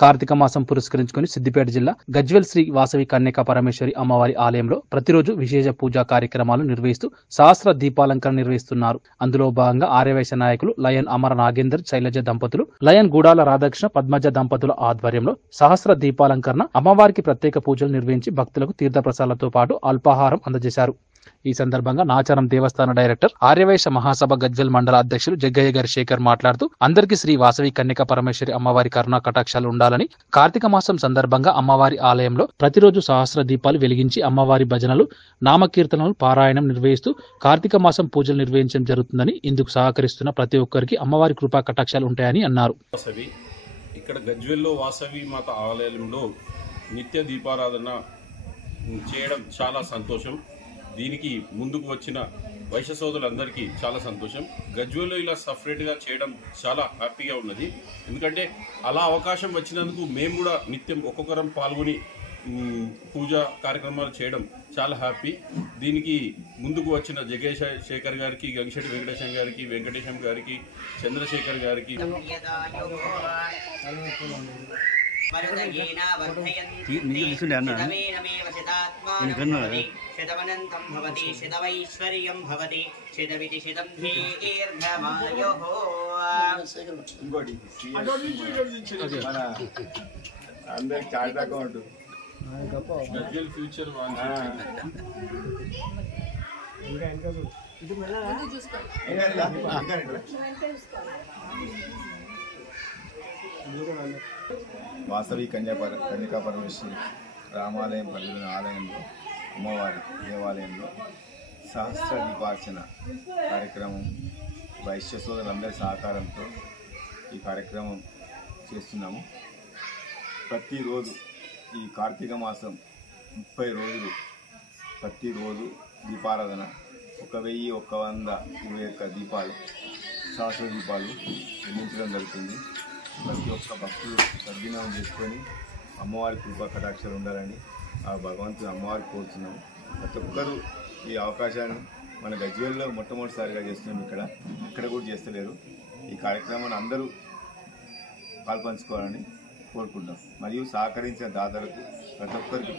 కార్తీక మాసం పురస్కరించుకుని సిద్దిపేట జిల్లా గజ్వేల్ శ్రీ వాసవి కన్యకా పరమేశ్వరి అమ్మవారి ఆలయంలో ప్రతిరోజు విశేష పూజా కార్యక్రమాలు నిర్వహిస్తూ సహస్ర దీపాలంకరణ నిర్వహిస్తున్నారు. అందులో భాగంగా ఆర్యవైశ్య నాయకులు లయన్ అమర నాగేందర్ శైలజ దంపతులు, లయన్ గూడాల రాధాకృష్ణ పద్మజ దంపతుల ఆధ్వర్యంలో సహస్ర దీపాలంకరణ అమ్మవారికి ప్రత్యేక పూజలు నిర్వహించి భక్తులకు తీర్థప్రసాదాలతో పాటు అల్పాహారం అందజేశారు. ఈ సందర్భంగా నాచారం దేవస్థాన డైరెక్టర్ ఆర్యవైశ్య మహాసభ గజ్వేల్ మండల అధ్యక్షులు జగ్గయ్య గారి శేఖర్ మాట్లాడుతూ అందరికీ శ్రీ వాసవి కన్యకా పరమేశ్వరి అమ్మవారి కరుణా కటాక్షాలు ఉండాలని, కార్తీక మాసం సందర్భంగా అమ్మవారి ఆలయంలో ప్రతిరోజు సహస్ర దీపాలు వెలిగించి అమ్మవారి భజనలు, నామకీర్తనలు, పారాయణం నిర్వహిస్తూ కార్తీక మాసం పూజలు నిర్వహించడం జరుగుతుందని, ఇందుకు సహకరిస్తున్న ప్రతి ఒక్కరికి అమ్మవారి కృపా కటాక్షాలు ఉంటాయని అన్నారు. ఇక్కడ గజ్వేల్లో వాసవి మాత ఆలయంలో నిత్య దీపారాధన చేయడం చాలా సంతోషం. దీనికి ముందుకు వచ్చిన వైశ్య సోదరులందరికీ చాలా సంతోషం. గజ్వేల్లో ఇలా సపరేట్గా చేయడం చాలా హ్యాపీగా ఉన్నది. ఎందుకంటే అలా అవకాశం వచ్చినందుకు మేము కూడా నిత్యం ఒక్కొక్కరం పాల్గొని పూజా కార్యక్రమాలు చేయడం చాలా హ్యాపీ. దీనికి ముందుకు వచ్చిన జగేష్ శేఖర్ గారికి, గంగిశెట్టి వెంకటేశం గారికి, వెంకటేశం గారికి, చంద్రశేఖర్ గారికి శతమనంతం భవతి శతమైశ్వర్యం భవతి శతమితి శతం దీర్ఘమాయుః. అందరికి చార్ట్ అకౌంట్ గజ్వేల్ ఫ్యూచర్ వాసవి కన్యకా పరమేశ్వరి రామాలయం పరిధిలోని ఆలయంలో అమ్మవారి దేవాలయంలో సహస్ర దీపార్చన కార్యక్రమం వైశ్య సోదరులందరి సహకారంతో ఈ కార్యక్రమం చేస్తున్నాము. ప్రతిరోజు ఈ కార్తీక మాసం 30 రోజులు ప్రతిరోజు దీపారాధన 1121 దీపాలు, సహస్ర దీపాలు వెలిగించడం జరుగుతుంది. ప్రతి ఒక్క భక్తులు సద్వినియోగం చేసుకొని అమ్మవారి కృపా కటాక్షాలు ఉండాలని ఆ భగవంతుని అమ్మవారికి కోరుతున్నాము. ప్రతి ఒక్కరూ ఈ అవకాశాన్ని మన గజ్వేల్లో మొట్టమొదటిసారిగా చేస్తున్నాం. ఇక్కడ కూడా చేస్తలేరు. ఈ కార్యక్రమాన్ని అందరూ పాల్పంచుకోవాలని కోరుకుంటాం. మరియు సహకరించిన దాతలకు ప్రతి ఒక్కరికి